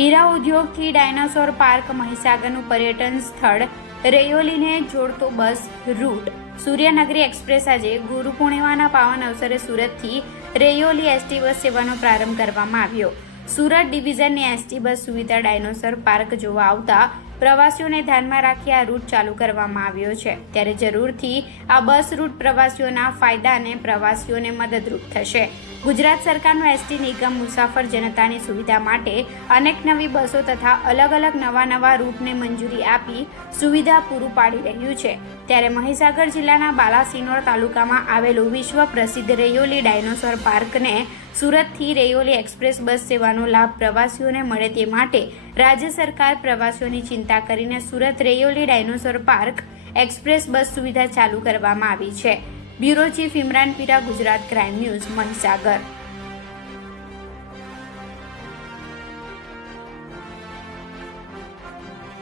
હીરા ઉદ્યોગથી dinosaur park મહીસાગરનું પર્યટન સ્થળ રૈયોલીને જોડતો બસ રૂટ. સૂર્યનગરી એક્સપ્રેસ આજે ગુરુ પૂર્ણિમાના પાવન અવસરે સુરતથી રૈયોલી એસટી બસ સેવાનો પ્રારંભ કરવામાં આવ્યો. સુરત ડિવિઝનની એસટી બસ સુવિધા ડાયનોસર પાર્ક જોવા આવતા પ્રવાસીઓને ધ્યાનમાં રાખી આ રૂટ ચાલુ કરવામાં આવ્યો છે. ત્યારે જરૂરથી આ બસ રૂટ પ્રવાસીઓના ફાયદા અને પ્રવાસીઓને મદદરૂપ થશે. ગુજરાત સરકારનું એસટી નિગમ મુસાફર જનતાની સુવિધા માટે અનેક નવી બસો તથા અલગ અલગ નવા નવા રૂટને મંજૂરી આપી સુવિધા પૂરું પાડી રહ્યું છે. ત્યારે મહીસાગર જિલ્લાના બાલાસિનોર તાલુકામાં આવેલું વિશ્વ પ્રસિદ્ધ રેયોલી ડાયનોસોર પાર્કને સુરતથી રેયોલી એક્સપ્રેસ બસ સેવાનો લાભ પ્રવાસીઓને મળે તે માટે રાજ્ય સરકાર પ્રવાસીઓની ચિંતા કરીને Surat Raiyoli dinosaur park express bus સુવિધા ચાલુ કરવામાં આવી છે. Bureau chief Imran Pira, Gujarat crime news Mahisagar.